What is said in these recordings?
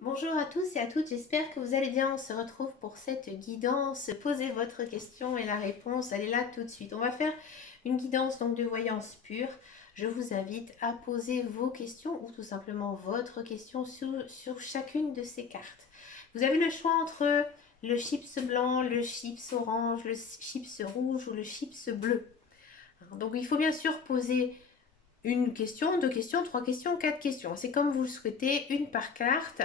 Bonjour à tous et à toutes, j'espère que vous allez bien. On se retrouve pour cette guidance. Posez votre question et la réponse, elle est là tout de suite. On va faire une guidance donc de voyance pure. Je vous invite à poser vos questions ou tout simplement votre question sur chacune de ces cartes. Vous avez le choix entre le chips blanc, le chips orange, le chips rouge ou le chips bleu. Donc il faut bien sûr poser une question, deux questions, trois questions, quatre questions. C'est comme vous le souhaitez, une par carte.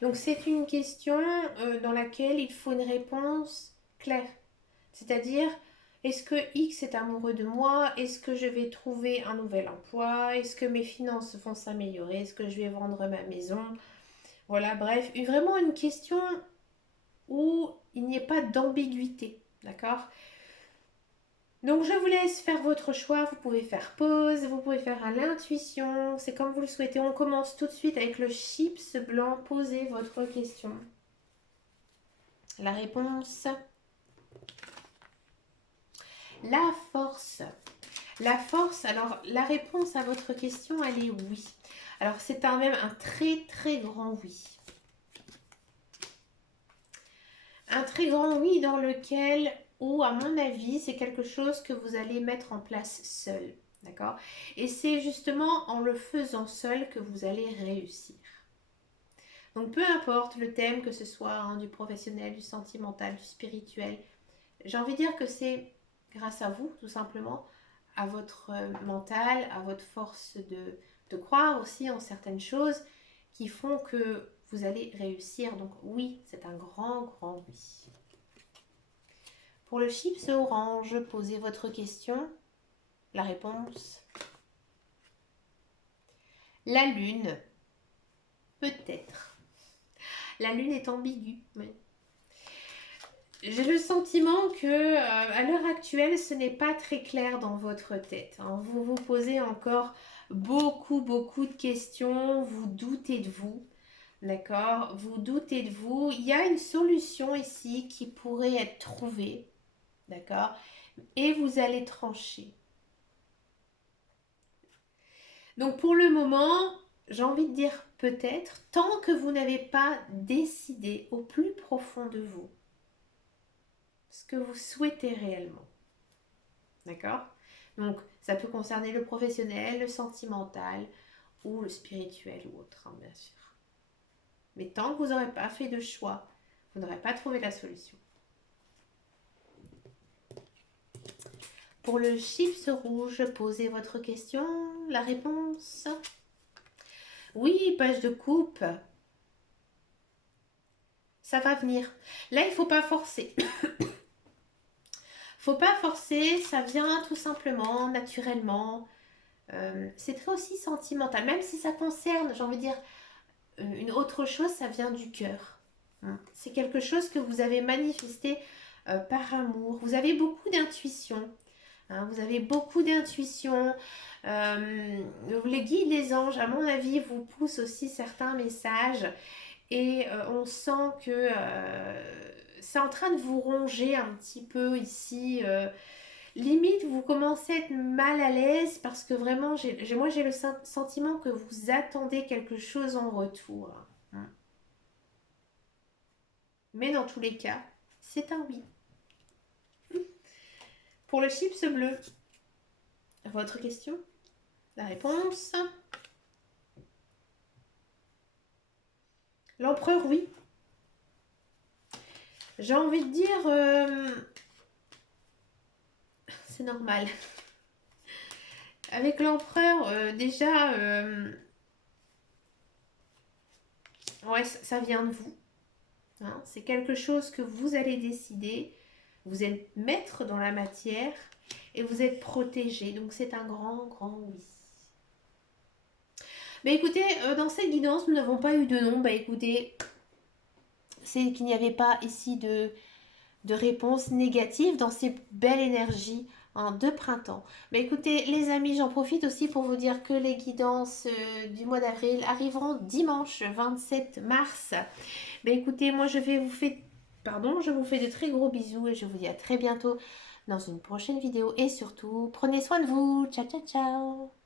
Donc c'est une question dans laquelle il faut une réponse claire. C'est-à-dire, est-ce que X est amoureux de moi? Est-ce que je vais trouver un nouvel emploi? Est-ce que mes finances vont s'améliorer? Est-ce que je vais vendre ma maison? Voilà, bref, vraiment une question où il n'y ait pas d'ambiguïté. D'accord? Donc je vous laisse faire votre choix, vous pouvez faire pause, vous pouvez faire à l'intuition, c'est comme vous le souhaitez. On commence tout de suite avec le chips blanc, posez votre question. La réponse, la force. La force, alors la réponse à votre question, elle est oui. Alors c'est même un très très grand oui. Un très grand oui dans lequel, ou à mon avis, c'est quelque chose que vous allez mettre en place seul. D'accord? Et c'est justement en le faisant seul que vous allez réussir. Donc peu importe le thème, que ce soit du professionnel, du sentimental, du spirituel, j'ai envie de dire que c'est grâce à vous, tout simplement, à votre mental, à votre force de croire aussi en certaines choses qui font que vous allez réussir. Donc oui, c'est un grand, grand oui. Pour le chips orange, posez votre question. La réponse, la lune, peut-être. La lune est ambiguë, oui. J'ai le sentiment que à l'heure actuelle, ce n'est pas très clair dans votre tête. Hein. Vous vous posez encore beaucoup, beaucoup de questions. Vous doutez de vous. D'accord? Vous doutez de vous. Il y a une solution ici qui pourrait être trouvée. D'accord? Et vous allez trancher. Donc pour le moment, j'ai envie de dire peut-être, tant que vous n'avez pas décidé au plus profond de vous ce que vous souhaitez réellement. D'accord? Donc, ça peut concerner le professionnel, le sentimental ou le spirituel ou autre, hein, bien sûr. Mais tant que vous n'aurez pas fait de choix, vous n'aurez pas trouvé la solution. Pour le chips rouge, posez votre question. La réponse? Oui, page de coupe. Ça va venir. Là, il ne faut pas forcer. Faut pas forcer, ça vient tout simplement, naturellement. C'est très aussi sentimental, même si ça concerne, j'ai envie de dire, une autre chose, ça vient du cœur. Hein. C'est quelque chose que vous avez manifesté par amour. Vous avez beaucoup d'intuition. Hein, vous avez beaucoup d'intuition. Les guides, les anges, à mon avis, vous poussent aussi certains messages. Et on sent que c'est en train de vous ronger un petit peu ici. Limite, vous commencez à être mal à l'aise parce que vraiment, moi j'ai le sentiment que vous attendez quelque chose en retour. Hein. Mais dans tous les cas, c'est un oui. Pour le chips bleu, votre question? La réponse? L'empereur, oui. J'ai envie de dire, c'est normal. Avec l'empereur, déjà, ouais, ça vient de vous. Hein. C'est quelque chose que vous allez décider. Vous êtes maître dans la matière et vous êtes protégé. Donc c'est un grand, grand oui. Mais écoutez, dans cette guidance, nous n'avons pas eu de nom. Bah écoutez, c'est qu'il n'y avait pas ici de réponse négative dans ces belles énergies hein, de printemps. Mais écoutez, les amis, j'en profite aussi pour vous dire que les guidances du mois d'avril arriveront dimanche 27 mars. Mais écoutez, moi je vous fais de très gros bisous et je vous dis à très bientôt dans une prochaine vidéo. Et surtout, prenez soin de vous. Ciao, ciao, ciao.